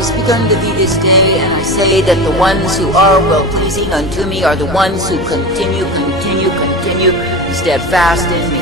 I speak unto thee this day, and I say that the ones who are well-pleasing unto me are the ones who continue steadfast in me.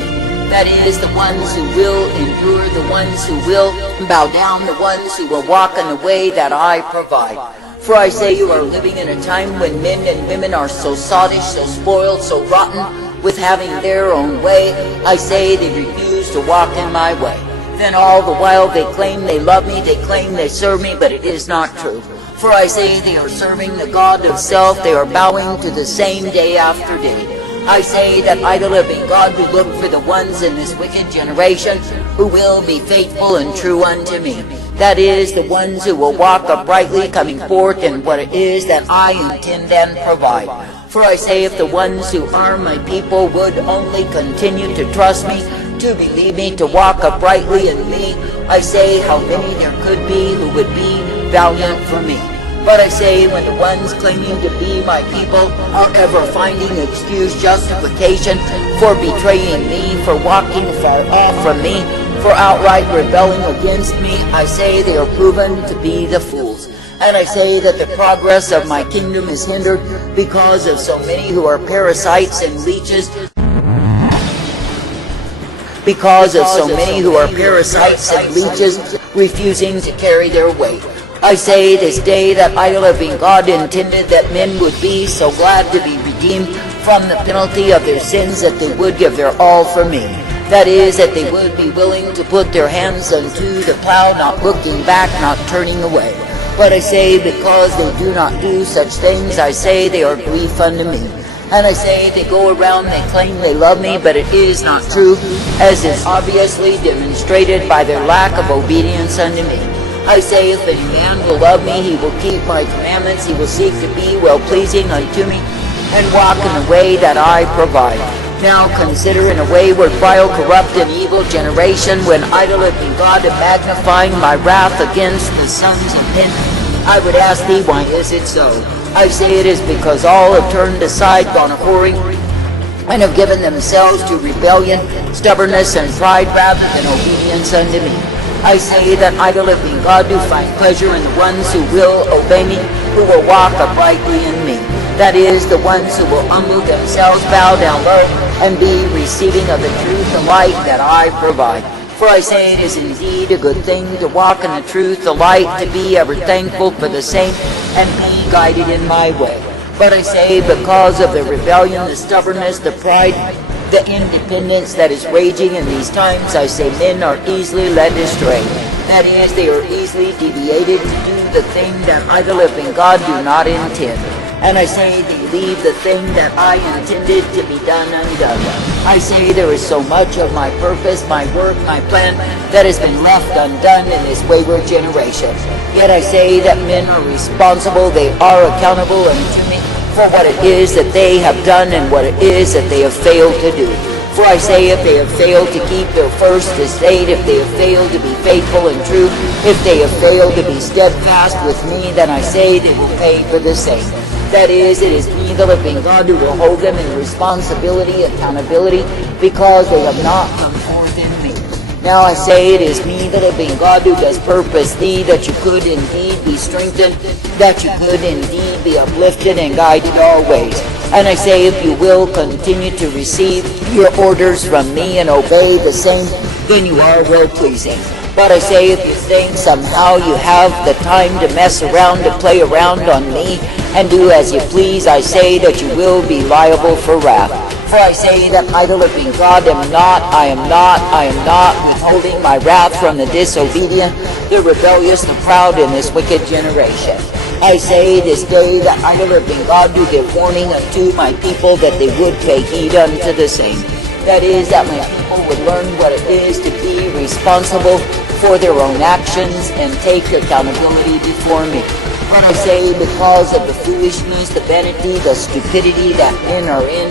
That is, the ones who will endure, the ones who will bow down, the ones who will walk in the way that I provide. For I say you are living in a time when men and women are so sottish, so spoiled, so rotten with having their own way. I say they refuse to walk in my way. Then all the while they claim they love me, they claim they serve me, but it is not true. For I say they are serving the God of self, they are bowing to the same day after day. I say that I, the living God, do look for the ones in this wicked generation who will be faithful and true unto me. That is, the ones who will walk uprightly, coming forth in what it is that I intend and provide. For I say, if the ones who are my people would only continue to trust me, to believe me, to walk uprightly in me, I say how many there could be who would be valiant for me. But I say, when the ones claiming to be my people are ever finding excuse, justification for betraying me, for walking far off from me, for outright rebelling against me, I say they are proven to be the fools. And I say that the progress of my kingdom is hindered because of so many who are parasites and leeches, refusing to carry their weight. I say this day that I, the living God, intended that men would be so glad to be redeemed from the penalty of their sins that they would give their all for me. That is, that they would be willing to put their hands unto the plow, not looking back, not turning away. But I say, because they do not do such things, I say they are grief unto me. And I say they go around, they claim they love me, but it is not true, as is obviously demonstrated by their lack of obedience unto me. I say, if any man will love me, he will keep my commandments, he will seek to be well-pleasing unto me, and walk in the way that I provide. Now consider in a way where vile, corrupt, and evil generation, when I, the living God, am magnifying my wrath against the sons of men, I would ask thee, why is it so? I say it is because all have turned aside, gone a-whoring, and have given themselves to rebellion, stubbornness, and pride, rather than obedience unto me. I say that I, the living God, do find pleasure in the ones who will obey me, who will walk uprightly in me. That is, the ones who will humble themselves, bow down low, and be receiving of the truth and light that I provide. For I say it is indeed a good thing to walk in the truth, the light, to be ever thankful for the same, and be guided in my way. But I say, because of the rebellion, the stubbornness, the pride, the independence that is raging in these times, I say men are easily led astray. That is, they are easily deviated to do the thing that I, the living God, do not intend. And I say they leave the thing that I intended to be done undone. I say there is so much of my purpose, my work, my plan that has been left undone in this wayward generation. Yet I say that men are responsible, they are accountable unto me for what it is that they have done and what it is that they have failed to do. For I say, if they have failed to keep their first estate, if they have failed to be faithful and true, if they have failed to be steadfast with me, then I say they will pay for the same. That is, it is me, the living God, who will hold them in responsibility, accountability, because they have not come forth in me. Now I say it is me, the living God, who does purpose thee, that you could indeed be strengthened, that you could indeed be uplifted and guided always. And I say, if you will continue to receive your orders from me and obey the same, then you are well-pleasing. But I say, if you think somehow you have the time to mess around, to play around on me, and do as you please, I say that you will be liable for wrath. For I say that I, the living God, I am not withholding my wrath from the disobedient, the rebellious, the proud in this wicked generation. I say this day that I, the living God, do give warning unto my people that they would take heed unto the same. That is, that my people would learn what it is to be responsible for their own actions and take accountability before me. But I say, because of the foolishness, the vanity, the stupidity that men are in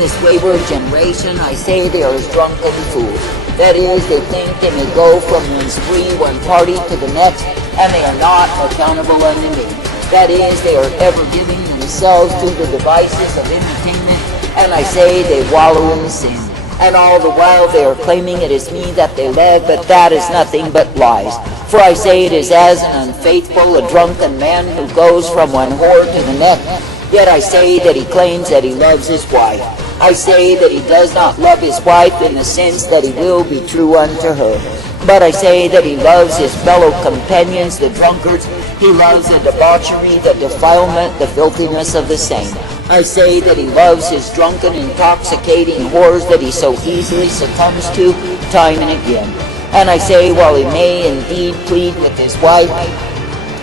this wayward generation, I say they are as drunken fools. That is, they think they may go from one spree, one party to the next, and they are not accountable unto me. That is, they are ever giving themselves to the devices of entertainment, and I say they wallow in sin. And all the while they are claiming it is me that they love, but that is nothing but lies. For I say it is as an unfaithful, a drunken man who goes from one whore to the next. Yet I say that he claims that he loves his wife. I say that he does not love his wife in the sense that he will be true unto her. But I say that he loves his fellow companions, the drunkards. He loves the debauchery, the defilement, the filthiness of the same. I say that he loves his drunken, intoxicating whores that he so easily succumbs to time and again. And I say, while he may indeed plead with his wife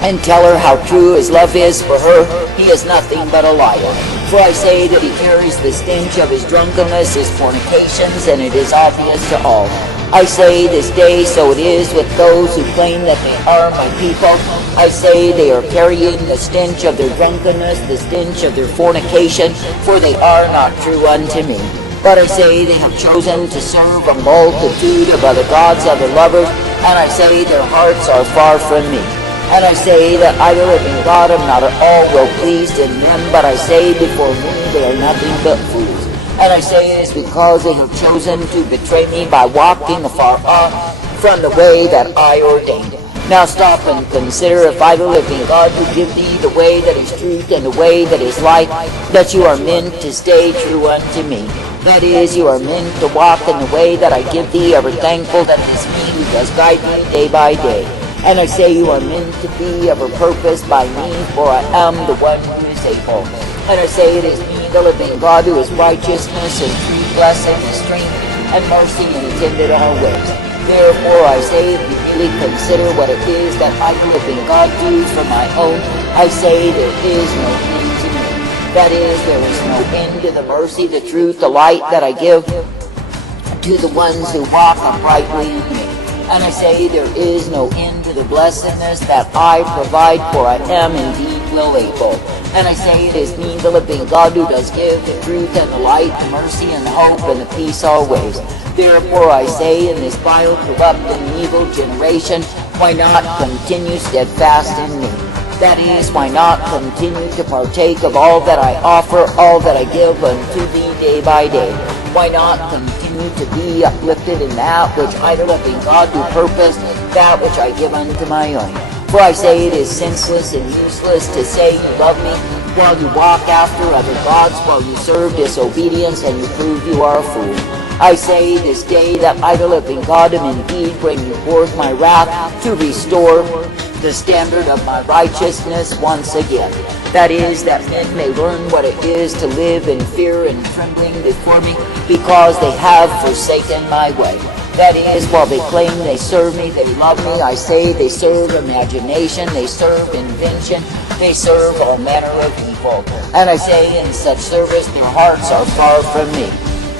and tell her how true his love is for her, he is nothing but a liar. For I say that he carries the stench of his drunkenness, his fornications, and it is obvious to all. I say this day, so it is with those who claim that they are my people. I say they are carrying the stench of their drunkenness, the stench of their fornication, for they are not true unto me. But I say they have chosen to serve a multitude of other gods, other lovers, and I say their hearts are far from me. And I say that I, the living God, am not at all well pleased in them, but I say before me they are nothing but fools. And I say it is because they have chosen to betray me by walking afar off from the way that I ordained. Now stop and consider, if I, the living God, who give thee the way that is truth and the way that is life, that you are meant to stay true unto me. That is, you are meant to walk in the way that I give thee, ever thankful that it is me who does guide thee day by day. And I say you are meant to be ever purposed by me, for I am the one who is able. And I say it is me, the living God, who is righteousness and true blessing and strength and mercy and intended always. Therefore I say, if you really consider what it is that I, the living God, do for my own, I say there is no end to me. That is, there is no end to the mercy, the truth, the light that I give to the ones who walk uprightly in me. And I say there is no end to the blessedness that I provide, for I am indeed well able. And I say it is me, the living God, who does give the truth and the light, the mercy and the hope and the peace always. Therefore I say, in this vile, corrupt, and evil generation, why not continue steadfast in me? That is, why not continue to partake of all that I offer, all that I give unto thee day by day? Why not continue to be uplifted in that which I, the living God, do purpose, that which I give unto my own? For I say it is senseless and useless to say you love me, while you walk after other gods, while you serve disobedience, and you prove you are a fool. I say this day that I, the living God, am indeed bringing forth my wrath to restore the standard of my righteousness once again. That is, that men may learn what it is to live in fear and trembling before me, because they have forsaken my way. That is, while they claim they serve me, they love me, I say they serve imagination, they serve invention, they serve all manner of evil. And I say in such service their hearts are far from me.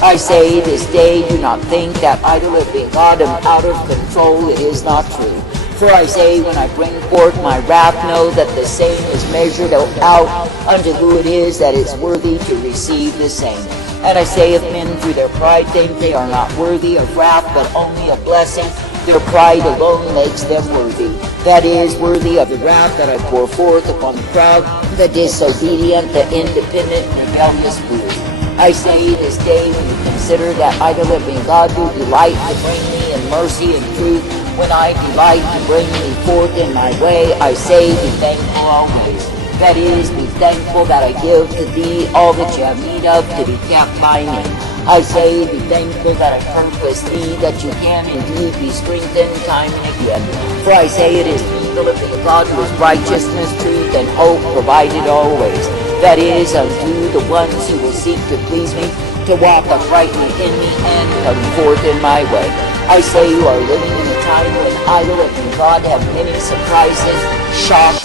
I say this day, do not think that I, the living God, am out of control. It is not true. For I say, when I bring forth my wrath, know that the same is measured out unto who it is that is worthy to receive the same. And I say, if men through their pride think they are not worthy of wrath, but only of blessing, their pride alone makes them worthy. That is, worthy of the wrath that I pour forth upon the proud, the disobedient, the independent, rebellious fools. I say this day, when you consider that I, the living God, do delight to bring me in mercy and truth, when I delight to bring thee forth in my way, I say, be thankful always. That is, be thankful that I give to thee all that you have need of to be kept by me. I say, be thankful that I purpose thee, that you can indeed be strengthened time and again. For I say, it is me, the living God, who is righteousness, truth, and hope provided always. That is, unto the ones who will seek to please me, to walk uprightly in me, and come forth in my way. I say, you are living in a time when I, the living God, have many surprises, shocks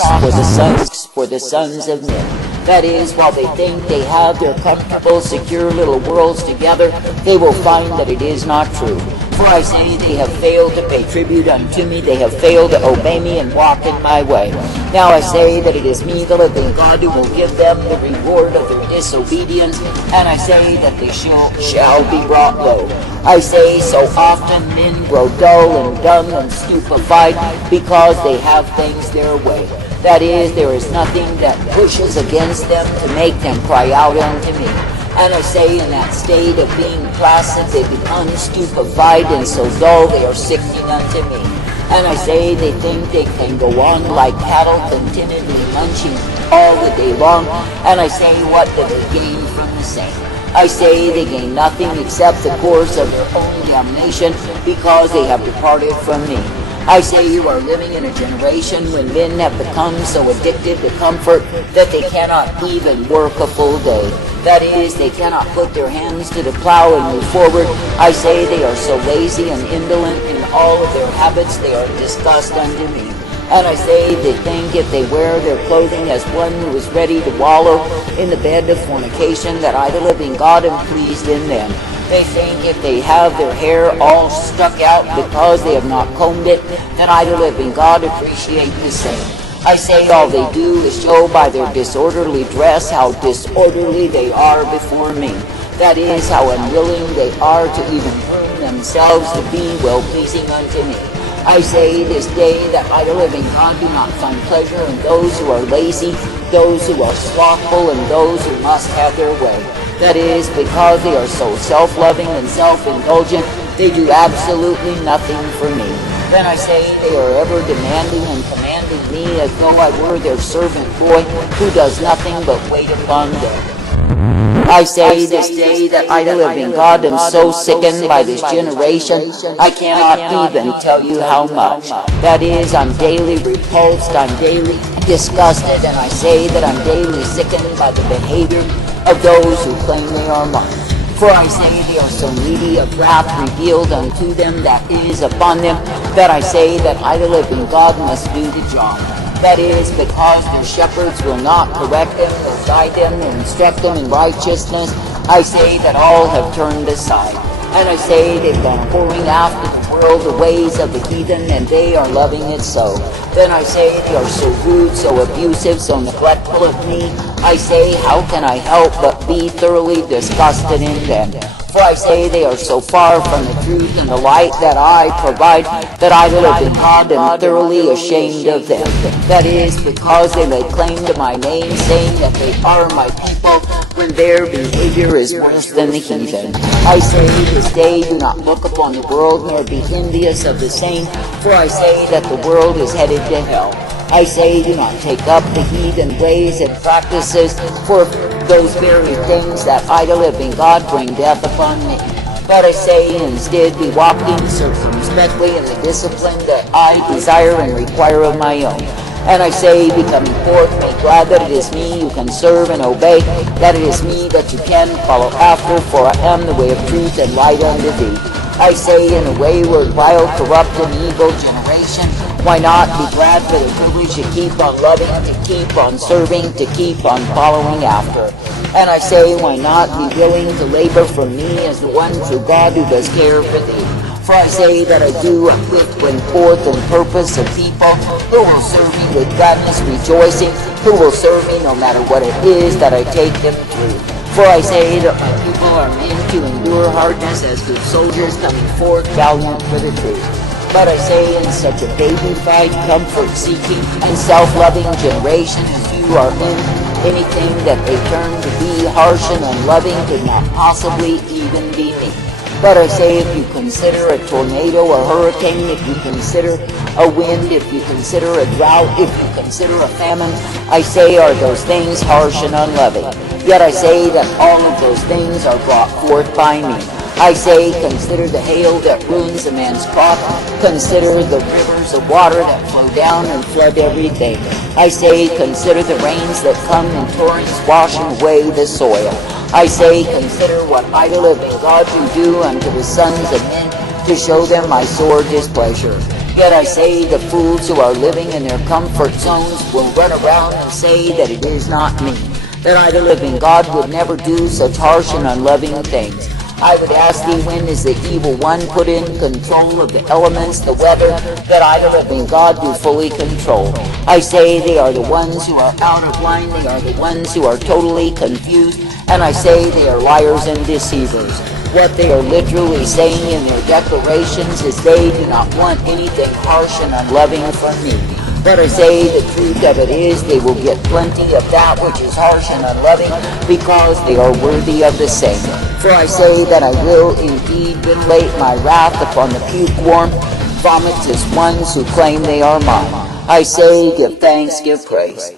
for the sons of men. That is, while they think they have their comfortable, secure little worlds together, they will find that it is not true. For I say, they have failed to pay tribute unto me, they have failed to obey me and walk in my way. Now I say that it is me, the living God, who will give them the reward of their disobedience, and I say that they shall be brought low. I say, so often men grow dull and dumb and stupefied, because they have things their way. That is, there is nothing that pushes against them to make them cry out unto me. And I say, in that state of being placid, they become stupefied, and so dull they are sickening unto me. And I say they think they can go on like cattle contentedly munching all the day long. And I say, what do they gain from the same? I say they gain nothing except the course of their own damnation, because they have departed from me. I say you are living in a generation when men have become so addicted to comfort that they cannot even work a full day. That is, they cannot put their hands to the plow and move forward. I say they are so lazy and indolent in all of their habits, they are disgust unto me. And I say they think if they wear their clothing as one who is ready to wallow in the bed of fornication, that I, the living God, am pleased in them. They think if they have their hair all stuck out because they have not combed it, then I, the living God, appreciate the same. I say all they do is show by their disorderly dress how disorderly they are before me. That is, how unwilling they are to even groom themselves to be well-pleasing unto me. I say this day that I, the living God, do not find pleasure in those who are lazy, those who are slothful, and those who must have their way. That is, because they are so self-loving and self-indulgent, they do absolutely nothing for me. Then I say they are ever demanding and commanding me as though I were their servant boy who does nothing but wait upon them. I say this day that I, the living God, am so sickened by this generation, I cannot even tell you how much. That is, I'm daily repulsed, I'm daily disgusted, and I say that I'm daily sickened by the behavior of those who claim they are mine. For I say they are so needy of wrath revealed unto them that is upon them, that I say that I, the living God, must do the job. That is, because their shepherds will not correct them, nor guide them, nor instruct them in righteousness, I say that all have turned aside. And I say they've gone whoring after the world, the ways of the heathen, and they are loving it so. Then I say they are so rude, so abusive, so neglectful of me. I say, how can I help but be thoroughly disgusted in them? For I say they are so far from the truth and the light that I provide, that I, the living God, am thoroughly ashamed of them. That is, because they lay claim to my name, saying that they are my people, when their behavior is worse than the heathen. I say this day, do not look upon the world, nor be envious of the same, for I say that the world is headed to hell. I say, do not take up the heathen ways and practices, for those very things that I, the living God, bring death upon me. But I say, instead, be walking circumspectly in the discipline that I desire and require of my own. And I say, becoming forth, make glad that it is me you can serve and obey, that it is me that you can follow after, for I am the way of truth and light unto thee. I say, in a wayward, vile, corrupt, and evil generation, why not be glad for the privilege to keep on loving, to keep on serving, to keep on following after? And I say, why not be willing to labor for me as the one true God who does care for thee? For I say that I do acquit, bring forth and purpose a people who will serve me with gladness, rejoicing, who will serve me no matter what it is that I take them through. For I say that my people are meant to endure hardness as good soldiers coming forth valiant for the truth. But I say, in such a baby-fied, comfort-seeking, and self-loving generation as you are in, anything that they turn to be harsh and unloving could not possibly even be me. But I say, if you consider a tornado, a hurricane, if you consider a wind, if you consider a drought, if you consider a famine, I say, are those things harsh and unloving? Yet I say that all of those things are brought forth by me. I say, consider the hail that ruins a man's crop. Consider the rivers of water that flow down and flood everything. I say, consider the rains that come in torrents washing away the soil. I say, consider what I, the living God, do unto the sons of men to show them my sore displeasure. Yet I say, the fools who are living in their comfort zones will run around and say that it is not me, that I, the living God, would never do such harsh and unloving things. I would ask thee, when is the evil one put in control of the elements, the weather, that I, the living God, do fully control? I say they are the ones who are out of line, they are the ones who are totally confused, and I say they are liars and deceivers. What they are literally saying in their declarations is they do not want anything harsh and unloving from me. But I say the truth of it is they will get plenty of that which is harsh and unloving, because they are worthy of the same. For I say that I will indeed ventilate my wrath upon the pukeworm, vomits as ones who claim they are mine. I say, give thanks, give praise.